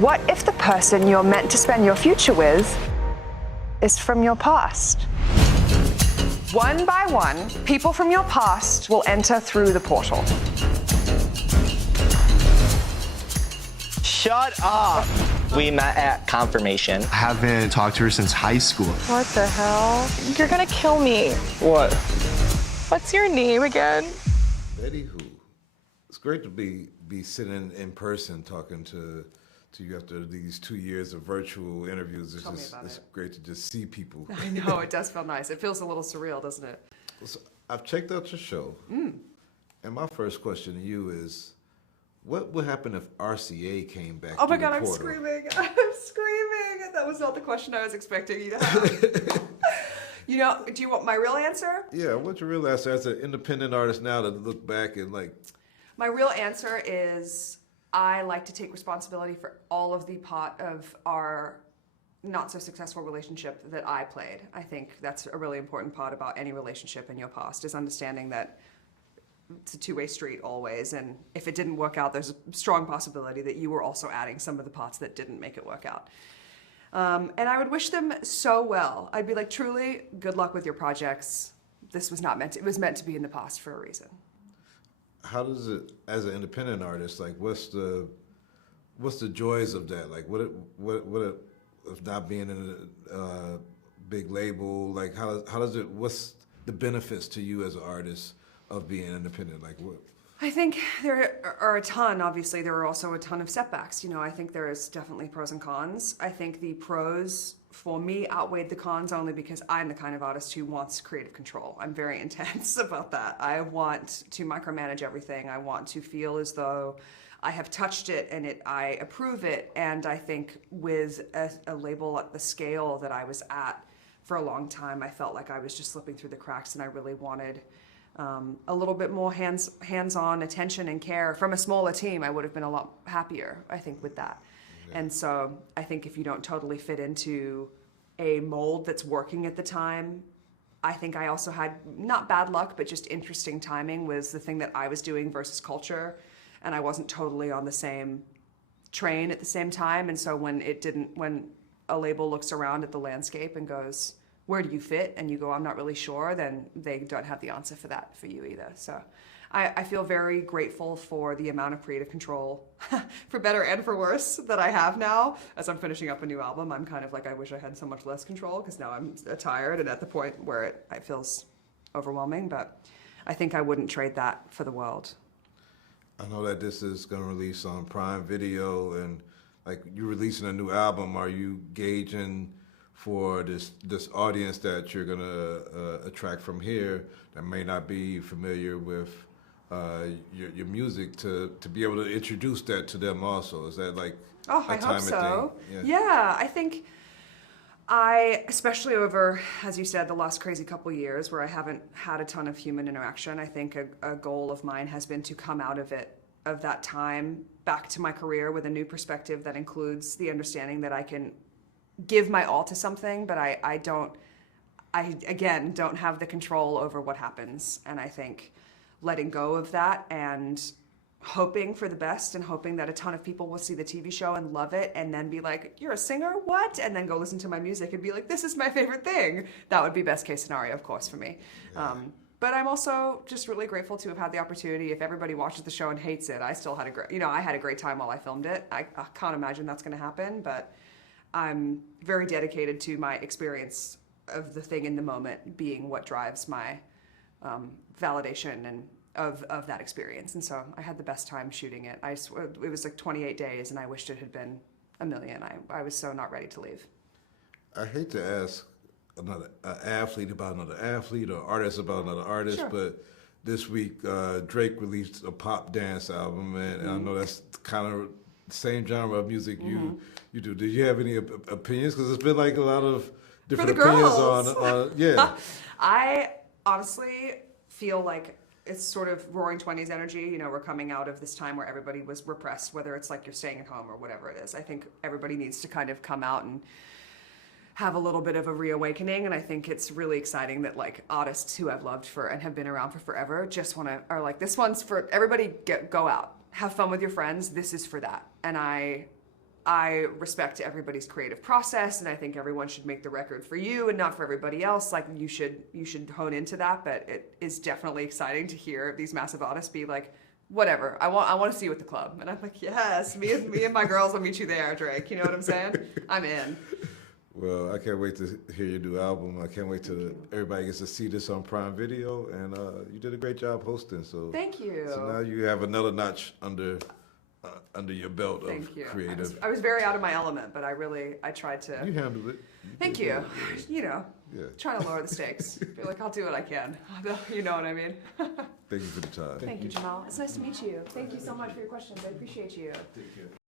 What if the person you're meant to spend your future with is from your past? One by one, people from your past will enter through the portal. Shut up! We met at confirmation. I haven't talked to her since high school. What the hell? You're gonna kill me. What? What's your name again? Betty who? It's great to be sitting in person talking to you after these 2 years of virtual interviews. It's great to just see people. I know, it does feel nice. It feels a little surreal, doesn't it? So I've checked out your show, and my first question to you is, what would happen if RCA came back? Oh my through God, the I'm portal? screaming. I'm screaming. That was not the question I was expecting you to have. You know, do you want my real answer? Yeah, what's your real answer as an independent artist now to look back and like? My real answer is I like to take responsibility for all of the part of our not so successful relationship that I played. I think that's a really important part about any relationship in your past, is understanding that it's a two-way street always, and if it didn't work out, there's a strong possibility that you were also adding some of the parts that didn't make it work out. And I would wish them so well. I'd be like, truly, good luck with your projects. This was not meant to, it was meant to be in the past for a reason. How does it, as an independent artist, like what's the joys of that? Like what of not being in a big label? Like how does it? What's the benefits to you as an artist of being independent? Like what? I think there are a ton. Obviously, there are also a ton of setbacks. You know, I think there is definitely pros and cons. I think the pros for me outweighed the cons only because I'm the kind of artist who wants creative control. I'm very intense about that. I want to micromanage everything. I want to feel as though I have touched it and I approve it. And I think with a label at the scale that I was at for a long time, I felt like I was just slipping through the cracks, and I really wanted a little bit more hands-on attention and care from a smaller team. I would have been a lot happier, I think, with that. Yeah. And so I think if you don't totally fit into a mold that's working at the time, I think I also had not bad luck, but just interesting timing was the thing that I was doing versus culture, and I wasn't totally on the same train at the same time. And so when a label looks around at the landscape and goes, where do you fit? And you go, I'm not really sure, then they don't have the answer for that for you either. So I feel very grateful for the amount of creative control, for better and for worse, that I have now. As I'm finishing up a new album, I'm kind of like, I wish I had so much less control, because now I'm tired and at the point where it feels overwhelming. But I think I wouldn't trade that for the world. I know that this is going to release on Prime Video, and like you're releasing a new album. Are you gauging for this audience that you're gonna attract from here that may not be familiar with your music to be able to introduce that to them also? Is that like I hope so. Yeah, I think especially over, as you said, the last crazy couple years where I haven't had a ton of human interaction, I think a goal of mine has been to come out of that time back to my career with a new perspective that includes the understanding that I can give my all to something, but I again don't have the control over what happens. And I think letting go of that and hoping for the best and hoping that a ton of people will see the TV show and love it and then be like, you're a singer? What? And then go listen to my music and be like, this is my favorite thing. That would be best case scenario, of course, for me. Yeah. But I'm also just really grateful to have had the opportunity. If everybody watches the show and hates it, I still had I had a great time while I filmed it. I can't imagine that's going to happen, but I'm very dedicated to my experience of the thing in the moment being what drives my validation and of that experience. And so I had the best time shooting it. I swear, it was like 28 days, and I wished it had been a million. I was so not ready to leave. I hate to ask another athlete about another athlete or artist about another artist, sure. But this week Drake released a pop dance album, and I know that's kind of the same genre of music you do. Did you have any opinions? Because there's been like a lot of different opinions on yeah. I honestly feel like it's sort of roaring 20s energy. You know, we're coming out of this time where everybody was repressed, whether it's like you're staying at home or whatever it is. I think everybody needs to kind of come out and have a little bit of a reawakening, and I think it's really exciting that like artists who I've loved and have been around for forever just are like, this one's for everybody, go out, have fun with your friends, this is for that. And I I respect everybody's creative process, and I think everyone should make the record for you and not for everybody else. Like you should hone into that. But it is definitely exciting to hear these massive artists be like, whatever, I want to see you at the club. And I'm like, yes, me and my girls will meet you there, Drake. You know what I'm saying? I'm in. Well, I can't wait to hear your new album. I can't wait till everybody gets to see this on Prime Video. And you did a great job hosting. So Thank you. So now you have another notch under your belt Thank of you. creative. I was very out of my element, but I tried to. You handled it. Thank did you. good. You know, Yeah. trying to lower the stakes. Feel like I'll do what I can. You know what I mean? Thank you for the time. Thank you, Jamal. It's nice to meet you. Thank you so much for your questions. I appreciate you. Take care.